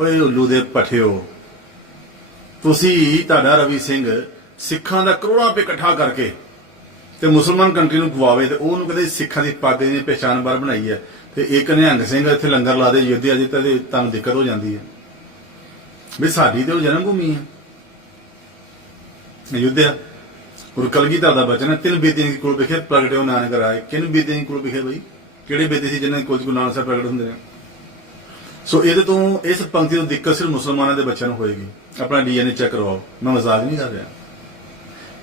ਓਏ ਉੱਲੂ ਦੇ ਪਠਿਓ, ਤੁਸੀਂ ਤੁਹਾਡਾ ਰਵੀ ਸਿੰਘ ਸਿੱਖਾਂ ਦਾ ਕਰੋੜਾਂ ਰੁਪਏ ਇਕੱਠਾ ਕਰਕੇ ਤੇ ਮੁਸਲਮਾਨ ਕੰਟਰੀ ਨੂੰ ਖਵਾਵੇ ਤੇ ਉਹਨੂੰ ਕਹਿੰਦੇ ਸਿੱਖਾਂ ਦੀ ਪੱਗ ਦੀ ਪਛਾਣ ਬਾਰ ਬਣਾਈ ਹੈ ਤੇ ਇੱਕ ਨਿਹੰਗ ਸਿੰਘ ਇੱਥੇ ਲੰਗਰ ਲਾ ਦੇ ਯੁੱਧ ਜੀ ਤੇ ਤੁਹਾਨੂੰ ਦਿੱਕਤ ਹੋ ਜਾਂਦੀ ਹੈ। ਵੀ ਸਾਡੀ ਤੇ ਉਹ ਜਨਮ ਭੂਮੀ ਹੈ। ਅਯੁੱਧਿਆ, ਗੁਰੂ ਕਲਗੀਧਰ ਦਾ ਬਚਨ ਹੈ, ਤਿੰਨ ਬੇਦੀਆਂ ਦੇ ਕੋਲ ਵਿਖੇ ਪ੍ਰਗਟਿਓ ਨਾਨਕ ਰਾਏ। ਕਿਨ ਬੇਦੀਆਂ ਦੇ ਕੋਲ ਵਿਖੇ ਬਈ? ਕਿਹੜੇ ਬੇਦੇ ਸੀ ਜਿਹਨਾਂ ਦੇ ਕੋਲ ਗੁਰੂ ਨਾਨਕ ਸਾਹਿਬ ਪ੍ਰਗਟ ਹੁੰਦੇ ਨੇ? ਸੋ ਇਹਦੇ ਤੋਂ ਇਸ ਪੰਕਤੀ ਤੋਂ ਦਿੱਕਤ ਸਿਰਫ ਮੁਸਲਮਾਨਾਂ ਦੇ ਬੱਚਿਆਂ ਨੂੰ ਹੋਏਗੀ। ਆਪਣਾ ਡੀਐਨਏ ਚੈੱਕ ਕਰਵਾਓ। ਮੈਂ ਮਜ਼ਾਕ ਨਹੀਂ ਕਰ ਰਿਹਾ।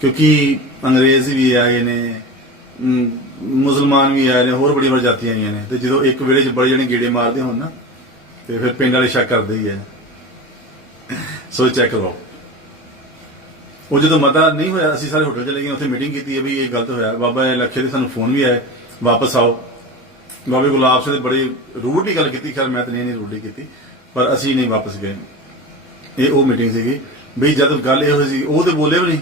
ਕਿਉਂਕਿ ਅੰਗਰੇਜ਼ ਵੀ ਆਏ ਨੇ ਮੁਸਲਮਾਨ ਵੀ ਆਏ ਨੇ, ਹੋਰ ਬੜੀਆਂ ਜਾਤੀਆਂ ਆਈਆਂ ਨੇ। ਤੇ ਜਦੋਂ ਇੱਕ ਵੇਲੇ 'ਚ ਬੜੇ ਜਣੇ ਗੇੜੇ ਮਾਰਦੇ ਹੋਣ ਨਾ, ਤੇ ਫਿਰ ਪਿੰਡ ਵਾਲੇ ਸ਼ੱਕ ਕਰਦੇ ਹੀ ਐ ਸੋ ਚੈੱਕ ਕਰਵਾਓ। ਉਹ ਜਦੋਂ ਮਤਾ ਨਹੀਂ ਹੋਇਆ, ਅਸੀਂ ਸਾਰੇ ਹੋਟਲ ਚਲੇ ਗਏ, ਉੱਥੇ ਮੀਟਿੰਗ ਕੀਤੀ ਹੈ ਵੀ ਇਹ ਗਲਤ ਹੋਇਆ। ਬਾਬਾ ਇਹ ਲੱਖੇ ਦੇ ਸਾਨੂੰ ਫੋਨ ਵੀ ਆਇਆ ਵਾਪਸ ਆਓ। ਬਾਬੇ ਗੁਲਾਬ ਸਿੰਘ ਨੇ ਬੜੀ ਰੂਡਲੀ ਗੱਲ ਕੀਤੀ, ਖੈਰ ਮੈਂ ਤਾਂ ਨਹੀਂ ਨਹੀਂ ਰੂਡਲੀ ਕੀਤੀ, ਪਰ ਅਸੀਂ ਨਹੀਂ ਵਾਪਸ ਗਏ। ਇਹ ਉਹ ਮੀਟਿੰਗ ਸੀਗੀ ਵੀ ਜਦ ਗੱਲ ਇਹ ਹੋਈ ਸੀ, ਉਹ ਤੇ ਬੋਲੇ ਵੀ ਨਹੀਂ।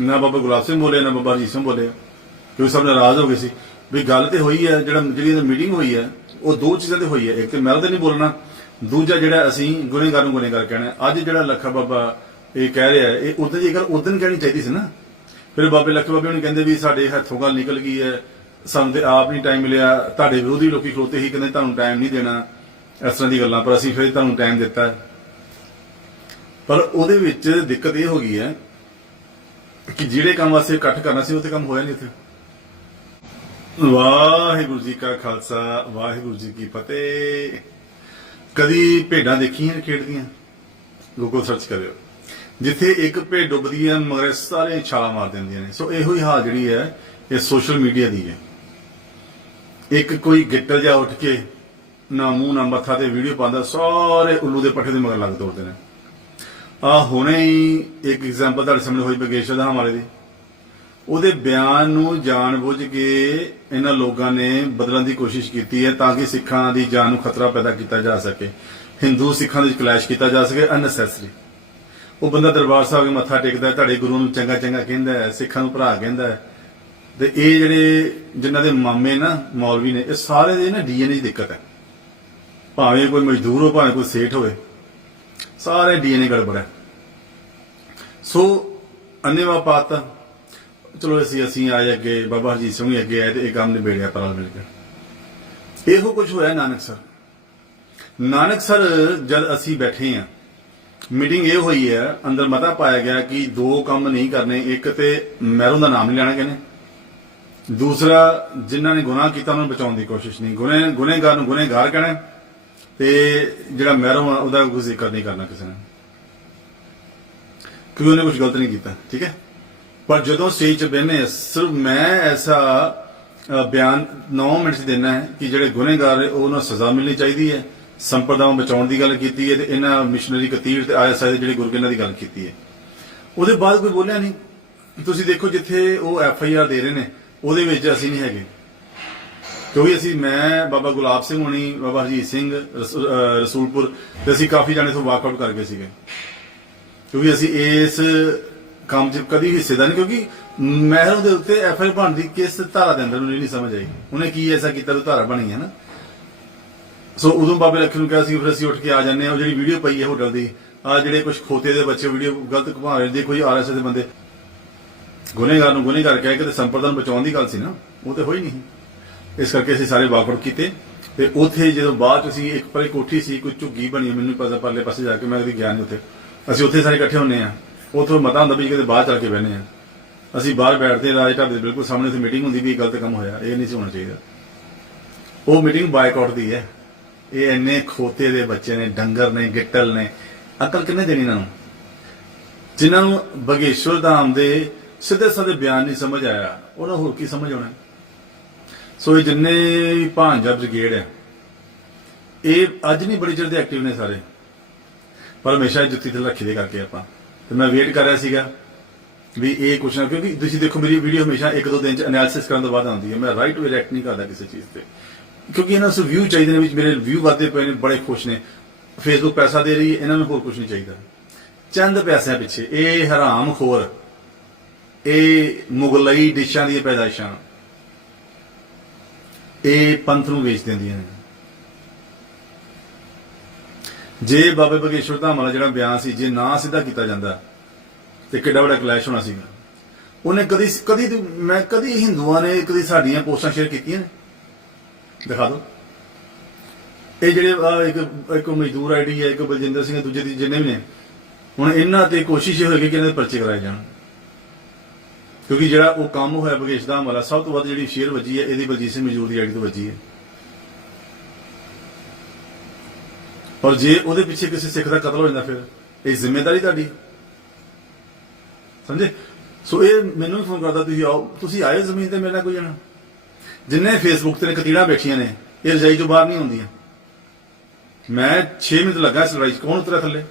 ਨਾ ਬਾਬਾ ਗੁਲਾਬ ਸਿੰਘ ਬੋਲੇ, ਨਾ ਬਾਬਾ ਹਰਜੀਤ ਸਿੰਘ ਬੋਲੇ। ਕਿਉਂਕਿ ਸਭ ਨਾਰਾਜ਼ ਹੋ ਗਏ ਸੀ। ਵੀ ਗੱਲ ਤੇ ਹੋਈ ਹੈ, ਜਿਹੜਾ ਜਿਹੜੀ ਮੀਟਿੰਗ ਹੋਈ ਹੈ, ਉਹ ਦੋ ਚੀਜ਼ਾਂ ਤੇ ਹੋਈ ਹੈ। ਇੱਕ ਤੇ ਮੈਂ ਉਹਦੇ ਨਹੀਂ ਬੋਲਣਾ, ਦੂਜਾ ਜਿਹੜਾ ਅਸੀਂ ਗੁਨੇਗਾਰ ਨੂੰ ਗੁਨੇਗਾਰ ਕਹਿਣਾ ਅੱਜ ਜਿਹੜਾ ਲੱਖਾ ਬਾਬਾ ਇਹ ਕਹਿ ਰਿਹਾ ਇਹ ਉਦੋਂ ਦੀ ਗੱਲ ਉਦੋਂ ਕਹਿਣੀ ਚਾਹੀਦੀ ਸੀ ਨਾ। ਫਿਰ ਬਾਬੇ ਲੱਖਾ ਬਾਬੇ ਉਹਨੂੰ ਕਹਿੰਦੇ ਵੀ ਸਾਡੇ ਹੱਥੋਂ ਗੱਲ ਨਿਕਲ ਗਈ ਹੈ ਸਾਨੂੰ ਤੇ ਆਪ ਨਹੀਂ ਟਾਈਮ ਮਿਲਿਆ। ਤੁਹਾਡੇ ਵਿਰੋਧੀ ਲੋਕੀ ਖਲੋਤੇ ਸੀ, ਕਹਿੰਦੇ ਤੁਹਾਨੂੰ ਟਾਈਮ ਨਹੀਂ ਦੇਣਾ। ਇਸ ਤਰ੍ਹਾਂ ਦੀ ਗੱਲਾਂ ਪਰ ਅਸੀਂ ਫਿਰ ਤੁਹਾਨੂੰ ਟਾਈਮ ਦਿੱਤਾ। ਪਰ ਉਹਦੇ ਵਿੱਚ ਦਿੱਕਤ ਇਹ ਹੋ ਗਈ ਹੈ ਕਿ ਜਿਹੜੇ ਕੰਮ ਵਾਸਤੇ ਇਕੱਠ ਕਰਨਾ ਸੀ, ਉਹ ਤੇ ਕੰਮ ਹੋਇਆ ਨਹੀਂ ਇੱਥੇ। ਵਾਹਿਗੁਰੂ ਜੀ ਕਾ ਖਾਲਸਾ, ਵਾਹਿਗੁਰੂ ਜੀ ਕੀ ਫਤਿਹ। ਕਦੀ ਭੇਡਾਂ ਦੇਖੀਆਂ ਖੇਡਦੀਆਂ? ਗੂਗਲ ਸਰਚ ਕਰਿਓ। ਜਿੱਥੇ ਇੱਕ ਭੇਡ ਡੁੱਬਦੀ ਹੈ, ਮਗਰ ਸਾਰੇ ਛਾਲਾ ਮਾਰ ਦਿੰਦੀਆਂ ਨੇ। ਸੋ ਇਹੋ ਹੀ ਹਾਲ ਜਿਹੜੀ ਹੈ, ਇਹ ਸੋਸ਼ਲ ਮੀਡੀਆ ਦੀ ਹੈ। ਇੱਕ ਕੋਈ ਗਿੱਟਲ ਜਾ ਉੱਠ ਕੇ ਨਾ ਮੂੰਹ, ਨਾ ਮੱਥਾ ਤੇ ਵੀਡੀਓ ਪਾਉਂਦਾ, ਸਾਰੇ ਉੱਲੂ ਦੇ ਪੱਠੇ ਦੇ ਮਗਰ ਲੱਗ ਤੋੜਦੇ ਨੇ। ਆ ਹੁਣੇ ਹੀ ਇੱਕ ਐਗਜ਼ਾਮਪਲ ਤੁਹਾਡੇ ਸਾਹਮਣੇ ਹੋਈ ਬਗੇਸ਼ਰ ਦਾ ਹਮਾਰੇ ਦੀ। ਉਹਦੇ ਬਿਆਨ ਨੂੰ ਜਾਣਬੁੱਝ ਕੇ ਇਹਨਾਂ ਲੋਕਾਂ ਨੇ ਬਦਲਣ ਦੀ ਕੋਸ਼ਿਸ਼ ਕੀਤੀ ਹੈ ਤਾਂ ਕਿ ਸਿੱਖਾਂ ਦੀ ਜਾਨ ਨੂੰ ਖਤਰਾ ਪੈਦਾ ਕੀਤਾ ਜਾ ਸਕੇ। ਹਿੰਦੂ ਸਿੱਖਾਂ ਦੇ ਵਿੱਚ ਕਲੈਸ਼ ਕੀਤਾ ਜਾ ਸਕੇ ਅਨਨੈਸੈਸਰੀ ਉਹ ਬੰਦਾ ਦਰਬਾਰ ਸਾਹਿਬ ਕੇ ਮੱਥਾ ਟੇਕਦਾ ਤੁਹਾਡੇ ਗੁਰੂ ਨੂੰ ਚੰਗਾ ਚੰਗਾ ਕਹਿੰਦਾ ਹੈ, ਸਿੱਖਾਂ ਨੂੰ ਭਰਾ ਕਹਿੰਦਾ ਹੈ। ਤੇ ਇਹ ਜਿਹੜੇ ਜਿਨ੍ਹਾਂ ਦੇ ਮਾਮੇ ਨਾ, ਮੌਲਵੀ ਨੇ, ਇਹ ਸਾਰੇ ਦੇ ਨਾ ਡੀਐਨਏ ਦੀ ਦਿੱਕਤ ਹੈ। ਭਾਵੇਂ ਕੋਈ ਮਜ਼ਦੂਰ ਹੋ ਭਾਵੇਂ ਕੋਈ ਸੇਠ ਹੋਵੇ, ਸਾਰੇ ਡੀਐਨਏ ਗੜਬੜ ਹੈ। ਸੋ ਅੰਨੇਵਾ ਪਾਤਾ, ਚਲੋ ਅਸੀਂ ਅਸੀਂ ਆਏ ਅੱਗੇ, ਬਾਬਾ ਹਰਜੀਤ ਸਿੰਘ ਵੀ ਅੱਗੇ ਆਏ ਤੇ ਇਹ ਕੰਮ ਨਿਬੇੜਿਆ ਪਰਾਂ ਮਿਲ ਕੇ। ਇਹੋ ਕੁਝ ਹੋਇਆ ਨਾਨਕ ਸਰ। ਨਾਨਕ ਸਰ, ਜਦ ਅਸੀਂ ਬੈਠੇ ਆ ਮੀਟਿੰਗ ਇਹ ਹੋਈ ਹੈ, ਅੰਦਰ ਮਤਾ ਪਾਇਆ ਗਿਆ ਕਿ ਦੋ ਕੰਮ ਨਹੀਂ ਕਰਨੇ, ਇੱਕ ਤੇ ਮਹਿਰੂ ਦਾ ਨਾਮ ਨਹੀਂ ਲੈਣਾ ਕਹਿੰਦੇ ਦੂਸਰਾ, ਜਿਨ੍ਹਾਂ ਨੇ ਗੁਨਾਹ ਕੀਤਾ, ਉਹਨਾਂ ਨੂੰ ਬਚਾਉਣ ਦੀ ਕੋਸ਼ਿਸ਼ ਨਹੀਂ। ਗੁਨੇ, ਗੁਨੇਗਾਰ ਨੂੰ ਗੁਨੇਗਾਰ ਕਹਿਣਾ ਤੇ ਜਿਹੜਾ ਮਹਿਰੋਂ ਆ, ਉਹਦਾ ਕੋਈ ਜ਼ਿਕਰ ਨਹੀਂ ਕਰਨਾ ਕਿਸੇ ਨੇ। ਕਿਉਂਕਿ ਉਹਨੇ ਕੁਝ ਗਲਤ ਨਹੀਂ ਕੀਤਾ, ਠੀਕ ਹੈ? ਪਰ ਜਦੋਂ ਸਟੇਜ 'ਚ ਬਹਿਨੇ ਸਿਰਫ ਮੈਂ ਐਸਾ ਬਿਆਨ 9 ਮਿੰਟ 'ਚ ਦੇਣਾ ਹੈ ਕਿ ਜਿਹੜੇ ਗੁਨੇਗਾਰ ਹੈ ਉਹਨਾਂ ਨੂੰ ਸਜ਼ਾ ਮਿਲਣੀ ਚਾਹੀਦੀ ਹੈ, ਸੰਪਰਦਾਵਾਂ ਬਚਾਉਣ ਦੀ ਗੱਲ ਕੀਤੀ ਹੈ ਤੇ ਇਹਨਾਂ ਮਿਸ਼ਨਰੀ ਕਤੀਰ ਤੇ ਆਈਐਸਆਈ ਦੇ ਜਿਹੜੇ ਗੁਰਗਿਨਾਂ ਦੀ ਗੱਲ ਕੀਤੀ ਹੈ। ਉਹਦੇ ਬਾਅਦ ਕੋਈ ਬੋਲਿਆ ਨਹੀਂ। ਤੁਸੀਂ ਦੇਖੋ ਜਿੱਥੇ ਉਹ ਐਫ ਆਈ ਆਰ ਦੇ ਰਹੇ ਨੇ ਉਹਦੇ ਵਿੱਚ ਅਸੀਂ ਨਹੀਂ ਹੈਗੇ। ਕਿਉਂਕਿ ਅਸੀਂ, ਮੈਂ, ਬਾਬਾ ਗੁਲਾਬ ਸਿੰਘ ਹੋਣੀ, ਬਾਬਾ ਹਰਜੀਤ ਸਿੰਘ ਰਸੂਲਪੁਰ ਤੇ ਅਸੀਂ ਕਾਫੀ ਜਾਣੇ ਤੋਂ ਵਾਕਆਊਟ ਕਰ ਗਏ ਸੀਗੇ। ਕਿਉਂਕਿ ਅਸੀਂ ਇਸ ਕੰਮ 'ਚ ਕਦੀ ਹਿੱਸੇਦਾਰ ਨਹੀਂ, ਕਿਉਂਕਿ ਮਹਿਰੋਂ ਦੇ ਉੱਤੇ ਐਫ ਆਈ ਬਣਦੀ ਕਿਸ ਧਾਰਾ ਦੇ ਅੰਦਰ ਮੈਨੂੰ ਨਹੀਂ ਸਮਝ ਆਈ। ਉਹਨੇ ਕੀ ਐਸਾ ਕੀਤਾ ਵੀ ਧਾਰਾ ਬਣੀ ਹੈ ਨਾ? ਸੋ ਉਦੋਂ ਬਾਬੇ ਲੱਖੇ ਨੂੰ ਕਿਹਾ ਸੀ, ਫਿਰ ਅਸੀਂ ਉੱਠ ਕੇ ਆ ਜਾਂਦੇ ਹਾਂ। ਉਹ ਜਿਹੜੀ ਵੀਡੀਓ ਪਈ ਹੈ ਹੋਟਲ ਦੀ ਆ ਜਿਹੜੇ ਕੁਝ ਖੋਤੇ ਦੇ ਬੱਚੇ ਵੀਡੀਓ ਗਲਤ ਘੁਮਾ ਰਹੇ ਦੇ ਕੋਈ ਆਰਐਸਐਸ ਦੇ ਬੰਦੇ ਗੁਨੇਗਾਰ ਨੂੰ ਗੁਨੇਗਾਰ ਕਹਿ ਕੇ ਤੇ ਸੰਪਰਦਾ ਨੂੰ ਬਚਾਉਣ ਦੀ ਗੱਲ ਸੀ ਨਾ, ਉਹ ਤੇ ਹੋਈ ਨਹੀਂ। ਇਸ ਕਰਕੇ ਅਸੀਂ ਸਾਰੇ ਵਾਕਆਊਟ ਕੀਤੇ। ਤੇ ਉੱਥੇ ਜਦੋਂ ਬਾਅਦ 'ਚ ਅਸੀਂ ਇੱਕ ਪਰੇ ਕੋਠੀ ਸੀ, ਕੋਈ ਝੁੱਗੀ ਬਣੀ, ਮੈਨੂੰ ਨੀ ਪਤਾ ਪਰਲੇ ਪਾਸੇ ਜਾ ਕੇ ਮੈਂ ਉਹਦੀ ਗਿਆ ਨਹੀਂ ਉੱਥੇ। ਅਸੀਂ ਉੱਥੇ ਸਾਰੇ ਇਕੱਠੇ ਹੁੰਨੇ ਆ। ਉੱਥੋਂ ਮਤਾ ਹੁੰਦਾ ਵੀ ਕਿਤੇ ਬਾਹਰ ਚੱਲ ਕੇ ਬਹਿਨੇ ਆ। ਅਸੀਂ ਬਾਹਰ ਬੈਠਦੇ, ਰਾਜ ਢਾਬੇ ਦੇ ਬਿਲਕੁਲ ਸਾਹਮਣੇ ਤੇ ਮੀਟਿੰਗ ਹੁੰਦੀ ਵੀ ਗਲਤ ਕੰਮ ਹੋਇਆ, ਇਹ ਨਹੀਂ ਸੀ ਹੋਣਾ ਚਾਹੀਦਾ। ਉਹ ਮੀਟਿੰਗ ਬਾਈਕਾਟ ਦੀ ਹੈ। ਇਹ ਇੰਨੇ ਖੋਤੇ ਦੇ ਬੱਚੇ ਨੇ, ਡੰਗਰ ਨੇ, ਗਿੱਟਲ ਨੇ, ਅਕਲ ਕਿੰਨੇ ਦੇਣੀ ਇਹਨਾਂ ਨੂੰ? ਜਿਨ੍ਹਾਂ ਨੂੰ ਬਗੇਸ਼ਵਰ ਧਾਮ ਦੇ ਸਿੱਧੇ ਸਾਦੇ ਬਿਆਨ ਨਹੀਂ ਸਮਝ ਆਇਆ। ਉਹਨਾਂ ਹੋਰ ਕੀ ਸਮਝ ਆਉਣਾ? ਸੋ ਇਹ ਜਿੰਨੇ ਵੀ ਭਾਂਜਾ ਬ੍ਰਿਗੇਡ ਹੈ, ਇਹ ਅੱਜ ਨਹੀਂ ਬੜੀ ਚਿਰ ਦੇ ਐਕਟਿਵ ਨੇ ਸਾਰੇ। ਪਰ ਹਮੇਸ਼ਾ ਜੁੱਤੀ ਤੇ ਰੱਖੀ ਦੇ ਕਰਕੇ ਆਪਾਂ। ਤੇ ਮੈਂ ਵੇਟ ਕਰ ਰਿਹਾ ਸੀਗਾ ਵੀ ਇਹ ਕੁਛ ਨਾ ਕਿਉਂਕਿ ਤੁਸੀਂ ਦੇਖੋ, ਮੇਰੀ ਵੀਡੀਓ ਹਮੇਸ਼ਾ ਇੱਕ ਦੋ ਦਿਨ ਚ ਐਨਾਲਿਸਿਸ ਕਰਨ ਤੋਂ ਬਾਅਦ ਆਉਂਦੀ ਹੈ। ਮੈਂ ਰਾਈਟ ਵੇ ਰਿਐਕਟ ਨਹੀਂ ਕਰਦਾ ਕਿਸੇ ਚੀਜ਼ ਤੇ। ਕਿਉਂਕਿ ਇਹਨਾਂ ਨੂੰ ਵਿਊ ਚਾਹੀਦੇ ਨੇ, ਵਿੱਚ ਮੇਰੇ ਵਿਊ ਵਧਦੇ ਪਏ ਨੇ, ਬੜੇ ਖੁਸ਼ ਨੇ। ਫੇਸਬੁੱਕ ਪੈਸਾ ਦੇ ਰਹੀ ਹੈ, ਇਹਨਾਂ ਨੂੰ ਹੋਰ ਕੁਝ ਨਹੀਂ ਚਾਹੀਦਾ। ਚੰਦ ਪੈਸਿਆਂ ਪਿੱਛੇ, ਇਹ ਹਰਾਮ ਖੋਰ ਇਹ ਮੁਗਲਈ ਡਿਸ਼ਾਂ ਦੀਆਂ ਪੈਦਾਇਸ਼ਾਂ। ਇਹ ਪੰਥ ਨੂੰ ਵੇਚ ਦਿੰਦੀਆਂ ਨੇ। ਜੇ ਬਾਬੇ ਬਗੇਸ਼ਵਰ ਧਾਮ ਵਾਲਾ ਜਿਹੜਾ ਬਿਆਨ ਸੀ, ਜੇ ਨਾ ਸਿੱਧਾ ਕੀਤਾ ਜਾਂਦਾ, ਤੇ ਕਿੱਡਾ ਵੱਡਾ ਕਲੈਸ਼ ਹੋਣਾ ਸੀਗਾ। ਉਹਨੇ ਕਦੀ ਕਦੀ ਮੈਂ ਕਦੀ ਹਿੰਦੂਆਂ ਨੇ ਕਦੀ ਸਾਡੀਆਂ ਪੋਸਟਾਂ ਸ਼ੇਅਰ ਕੀਤੀਆਂ ਨੇ? ਦਿਖਾ ਦਿਓ ਇਹ ਜਿਹੜੇ ਇੱਕ ਇੱਕ ਮਜ਼ਦੂਰ ਆਈਡੀ ਹੈ, ਇੱਕ ਬਲਜਿੰਦਰ ਸਿੰਘ ਦੂਜੇ ਦੀ ਜਿੰਨੇ ਵੀ ਨੇ, ਹੁਣ ਇਹਨਾਂ ਤੇ ਕੋਸ਼ਿਸ਼ ਇਹ ਹੋਏਗੀ ਕਿ ਇਹਨਾਂ ਦੇ ਪਰਚੇ ਕਰਾਏ ਜਾਣ। ਕਿਉਂਕਿ ਜਿਹੜਾ ਉਹ ਕੰਮ ਹੋਇਆ ਬਗੇਸ਼ ਦਾ ਵਾਲਾ ਸਭ ਤੋਂ ਵੱਧ ਜਿਹੜੀ ਸ਼ੇਅਰ ਵੱਜੀ ਹੈ, ਇਹਦੀ ਬਲਜੀਤ ਸਿੰਘ ਮਜ਼ਦੂਰ ਦੀ ਆਈਡੀ ਤੋਂ ਵੱਜੀ ਹੈ। ਔਰ ਜੇ ਉਹਦੇ ਪਿੱਛੇ ਕਿਸੇ ਸਿੱਖ ਦਾ ਕਤਲ ਹੋ ਜਾਂਦਾ ਫਿਰ, ਇਹ ਜ਼ਿੰਮੇਵਾਰੀ ਤੁਹਾਡੀ ਸਮਝੇ? ਸੋ ਇਹ ਮੈਨੂੰ ਫੋਨ ਕਰਦਾ, ਤੁਸੀਂ ਆਓ। ਤੁਸੀਂ ਆਏ ਜ਼ਮੀਨ ਤੇ ਮੇਰੇ ਕੋਈ ਜਣਾ? ਜਿੰਨੇ ਫੇਸਬੁੱਕ ਤੇ ਕਤੀੜਾ ਬੈਠੀਆਂ ਨੇ, ਇਹ ਰਜਾਈ ਤੋਂ ਬਾਹਰ ਨਹੀਂ ਹੁੰਦੀਆਂ ਮੈਂ 6 ਮਿੰਟ ਲੱਗਾ ਇਸ ਲੜਾਈ 'ਚ। ਕੌਣ ਉਤਰਿਆ ਥੱਲੇ?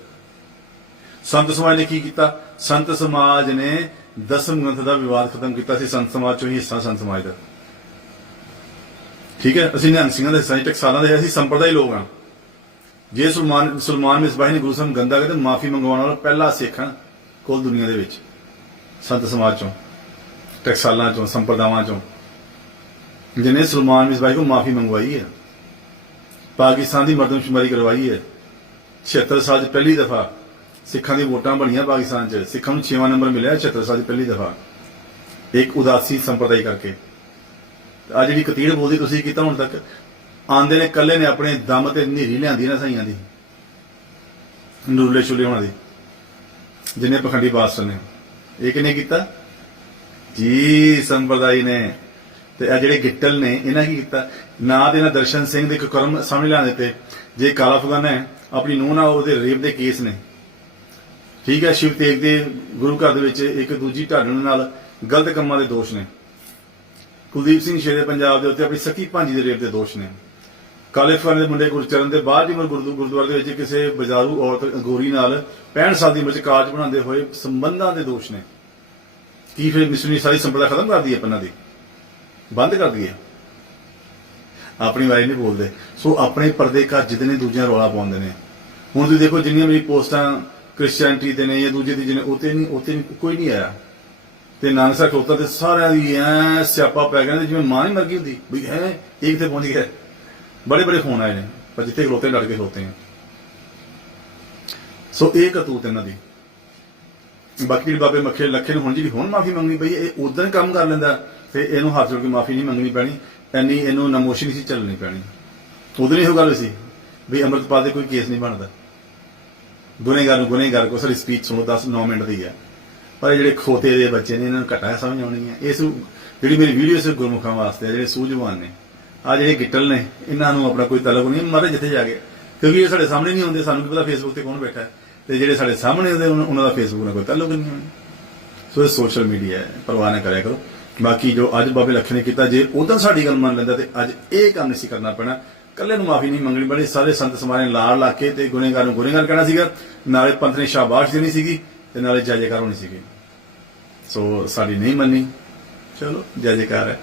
ਸੰਤ ਸਮਾਜ ਨੇ ਕੀ ਕੀਤਾ? ਸੰਤ ਸਮਾਜ ਨੇ ਦਸਮ ਗ੍ਰੰਥ ਦਾ ਵਿਵਾਦ ਖਤਮ ਕੀਤਾ ਸੀ, ਸੰਤ ਸਮਾਜ ਚੋਂ ਹੀ ਹਿੱਸਾ ਸੰਤ ਸਮਾਜ ਦਾ। ਠੀਕ ਹੈ, ਅਸੀਂ ਨਿਹੰਗ ਸਿੰਘਾਂ ਦੇ ਹਿੱਸਾ ਟਕਸਾਲਾਂ ਦੇ ਅਸੀਂ ਸੰਪਰਦਾਈ ਲੋਕ ਹਾਂ। ਜੇ ਸੁਲਮਾਨ ਸੁਲਮਾਨ ਮਿਸਬਾਹੀ ਨੇ ਗੁਰੂ ਸਾਹਿਬ ਗੰਦਾ ਕਹਿੰਦੇ ਮਾਫੀ ਮੰਗਵਾਉਣ ਵਾਲਾ ਪਹਿਲਾ ਸਿੱਖ ਹਾਂ ਕੁੱਲ ਦੁਨੀਆ ਦੇ ਵਿੱਚ, ਸੰਤ ਸਮਾਜ ਚੋਂ, ਟਕਸਾਲਾਂ ਚੋਂ, ਸੰਪਰਦਾਵਾਂ ਚੋਂ। ਜਿਹਨੇ ਸੁਲਮਾਨ ਮਿਸਬਾਹੀ ਕੋ ਮਾਫੀ ਮੰਗਵਾਈ ਹੈ, ਪਾਕਿਸਤਾਨ ਦੀ ਮਰਦਮਸ਼ੁਮਾਰੀ ਕਰਵਾਈ ਹੈ 76 ਸਾਲ 'ਚ ਪਹਿਲੀ ਦਫਾ ਸਿੱਖਾਂ ਦੀ ਵੋਟਾਂ ਬਣੀਆਂ ਪਾਕਿਸਤਾਨ 'ਚ। ਸਿੱਖਾਂ ਨੂੰ 6ਵਾਂ ਨੰਬਰ ਮਿਲਿਆ 76 ਸਾਲ ਦੀ ਪਹਿਲੀ ਦਫਾ। ਇੱਕ ਉਦਾਸੀ ਸੰਪਰਦਾਇ ਕਰਕੇ। ਆ ਜਿਹੜੀ ਕਤੀੜ ਬੋਲਦੀ ਤੁਸੀਂ ਕੀਤਾ ਹੁਣ ਤੱਕ, ਆਂਦੇ ਨੇ ਕੱਲੇ ਨੇ ਆਪਣੇ ਦਮ ਤੇ ਨੇਰੀ ਲਿਆਂਦੀ ਨਾ ਸਾਈਆਂ ਦੀ। ਨੂਰਲੇ ਛੁਲੇ ਹੋਣਾ ਦੀ। ਜਿਨੇ ਪਖੰਡੀ ਬਾਦਸ਼ਾਹ ਨੇ। ਇਹ ਕਿਨੇ ਕੀਤਾ? ਜੀ ਸੰਪਰਦਾਇ ਨੇ। ਤੇ ਆ ਜਿਹੜੇ ਗਿੱਟਲ ਨੇ, ਇਹਨਾਂ ਕੀ ਕੀਤਾ? ਨਾ ਦੇ ਇਹਨਾਂ ਦਰਸ਼ਨ ਸਿੰਘ ਦੇ ਇੱਕ ਕਰਮ ਸਾਹਮਣੇ ਲਿਆ ਦਿੱਤੇ ਜੇ ਕਾਲਾ ਫਗਾਨਾ ਹੈ, ਆਪਣੀ ਨੂੰਹ ਨਾਲ ਉਹਦੇ ਰੇਪ ਦੇ ਕੇਸ ਨੇ। ਠੀਕ ਹੈ, ਸ਼ਿਵ ਤੇਗ ਦੇ ਗੁਰੂ ਘਰ ਦੇ ਵਿੱਚ ਇੱਕ ਦੂਜੀ ਢਾਡਣ ਨਾਲ ਗਲਤ ਕੰਮਾਂ ਦੇ ਦੋਸ਼ ਨੇ। ਕੁਲਦੀਪ ਸਿੰਘ ਸ਼ੇਰੇ ਪੰਜਾਬ ਦੇ ਉੱਤੇ ਆਪਣੀ ਸਕੀ ਭਾਂਜੀ ਦੇ ਰੇਪ ਦੇ ਦੋਸ਼ ਨੇ। ਕਾਲੇ ਫਗਾਨੇ ਦੇ ਮੁੰਡੇ ਗੁਰਚਰਨ ਦੇ ਬਾਹਰ ਦੀ ਗੁਰਦੁਆਰੇ ਦੇ ਵਿੱਚ ਕਿਸੇ ਬਾਜ਼ਾਰੂ ਔਰਤ ਗੋਰੀ ਨਾਲ 65 ਸਾਲ ਦੀ ਉਮਰ ਚ ਕਾਜ ਬਣਾਉਂਦੇ ਹੋਏ ਸੰਬੰਧਾਂ ਦੇ ਦੋਸ਼ ਨੇ। ਕੀ ਫਿਰ ਮਿਸਰੀ ਸਾਰੀ ਸੰਪਰਦਾ ਖਤਮ ਕਰ ਦਈਏ ਪੰਨਾ ਦੀ? ਬੰਦ ਕਰ ਦਈਏ। ਆਪਣੀ ਵਾਰੀ ਨਹੀਂ ਬੋਲਦੇ। ਸੋ ਆਪਣੇ ਪਰਦੇ ਘਰ ਜਿੱਦਨੇ ਦੂਜਿਆਂ ਰੌਲਾ ਪਾਉਂਦੇ ਨੇ। ਹੁਣ ਤੁਸੀਂ ਦੇਖੋ ਜਿੰਨੀਆਂ ਮੇਰੀ ਪੋਸਟਾਂ ਕ੍ਰਿਸਚੀਅਨਟੀ ਤੇ ਨੇ ਜਾਂ ਦੂਜੇ ਦੀ ਜਿਹਨੇ ਉਤੇ ਨਹੀਂ ਉਤੇ ਨਹੀਂ, ਕੋਈ ਨਹੀਂ ਆਇਆ। ਤੇ ਨਾਨਕ ਸਾਹਿਬ ਖੋਤਾ ਤੇ ਸਾਰਿਆਂ ਦੀ ਐ ਸਿਆਪਾ ਪੈ ਗਿਆ, ਜਿਵੇਂ ਮਾਂ ਹੀ ਮਰ ਗਈ ਹੁੰਦੀ, ਵੀ ਹੈ, ਇਹ ਕਿਤੇ ਪਹੁੰਚ ਗਿਆ? ਬੜੇ ਬੜੇ ਫੋਨ ਆਏ ਨੇ, ਪਰ ਜਿੱਥੇ ਖਲੋਤੇ ਲੜ ਕੇ ਖਲੋਤੇ ਆ। ਸੋ ਇਹ ਕਰਤੂਤ ਇਹਨਾਂ ਦੀ। ਬਾਕੀ ਬਾਬੇ ਮੱਖੇ ਲੱਖੇ ਨੂੰ, ਹੁਣ ਜਿਹੜੀ ਹੁਣ ਮਾਫੀ ਮੰਗਣੀ ਪਈ, ਇਹ ਉਦੋਂ ਕੰਮ ਕਰ ਲੈਂਦਾ, ਤੇ ਇਹਨੂੰ ਹੱਥ ਜੋੜ ਕੇ ਮਾਫੀ ਨਹੀਂ ਮੰਗਣੀ ਪੈਣੀ, ਐਨੀ ਇਹਨੂੰ ਨਮੋਸ਼ੀ ਨਹੀਂ ਸੀ ਚੱਲਣੀ ਪੈਣੀ। ਉਦੋਂ ਹੀ ਇਹੋ ਗੱਲ ਸੀ, ਵੀ ਅੰਮ੍ਰਿਤਪਾਲ ਦੇ ਕੋਈ ਕੇਸ ਨਹੀਂ ਬਣਦਾ। ਗੁਨੇਗਾਰ ਨੂੰ ਗੁਨੇਗਾਰ ਕੋ ਸਾਡੀ ਸਪੀਚ ਸੁਣੋ 10 9 ਮਿੰਟ ਦੀ ਹੈ। ਪਰ ਇਹ ਜਿਹੜੇ ਖੋਤੇ ਦੇ ਬੱਚੇ ਨੇ, ਇਹਨਾਂ ਨੂੰ ਘਟਾ ਸਮਝ ਆਉਣੀ ਹੈ। ਇਸ ਜਿਹੜੀ ਮੇਰੀ ਵੀਡੀਓ ਸੇ ਗੁਰਮੁਖਾਂ ਵਾਸਤੇ ਜਿਹੜੇ ਸੂਝਵਾਨ ਨੇ, ਆ ਜਿਹੜੇ ਗਿੱਟਲ ਨੇ, ਇਹਨਾਂ ਨੂੰ ਆਪਣਾ ਕੋਈ ਤਲਕ ਨਹੀਂ ਮਾਰੇ ਜਿੱਥੇ ਜਾ ਕੇ। ਕਿਉਂਕਿ ਇਹ ਸਾਡੇ ਸਾਹਮਣੇ ਨਹੀਂ ਹੁੰਦੇ ਸਾਨੂੰ ਕੀ ਪਤਾ ਫੇਸਬੁੱਕ ਤੇ ਕੌਣ ਬੈਠਾ ਹੈ। ਤੇ ਜਿਹੜੇ ਸਾਡੇ ਸਾਹਮਣੇ ਹੁੰਦੇ ਉਹਨਾਂ ਦਾ ਫੇਸਬੁੱਕ ਨਾਲ ਕੋਈ ਤਾਲੁਕ ਨਹੀਂ ਹੋਣਾ। ਸੋ ਇਹ ਸੋਸ਼ਲ ਮੀਡੀਆ ਹੈ, ਪਰਵਾਹ ਨਾ ਕਰਿਆ ਕਰੋ। ਬਾਕੀ ਜੋ ਅੱਜ ਬਾਬੇ ਲੱਖ ਨੇ ਕੀਤਾ, ਜੇ ਉਦੋਂ ਸਾਡੀ ਗੱਲ ਮੰਨ ਲੈਂਦਾ ਤੇ ਅੱਜ ਇਹ ਕੰਮ ਨਹੀਂ ਸੀ ਕਰਨਾ ਪੈਣਾ ਕੱਲੇ ਨੂੰ ਮਾਫੀ ਨਹੀਂ ਮੰਗਣੀ ਬੜੀ ਸਾਰੇ ਸੰਤ ਸਮਾਜ ਨੇ ਲਾਲ ਲਾ ਕੇ ਤੇ ਗੁਨੇਗਾਰ ਨੂੰ ਗੁਨੇਗਾਰ ਕਹਿਣਾ ਸੀਗਾ। ਨਾਲੇ ਪੰਥ ਨੇ ਸ਼ਾਬਾਸ਼ ਦੇਣੀ ਸੀਗੀ ਤੇ ਨਾਲੇ ਜੈ ਜੈਕਾਰ ਹੋਣੀ ਸੀਗੀ। ਸੋ ਸਾਡੀ ਨਹੀਂ ਮੰਨੀ। ਚਲੋ, ਜੈ ਜੈਕਾਰ ਹੈ।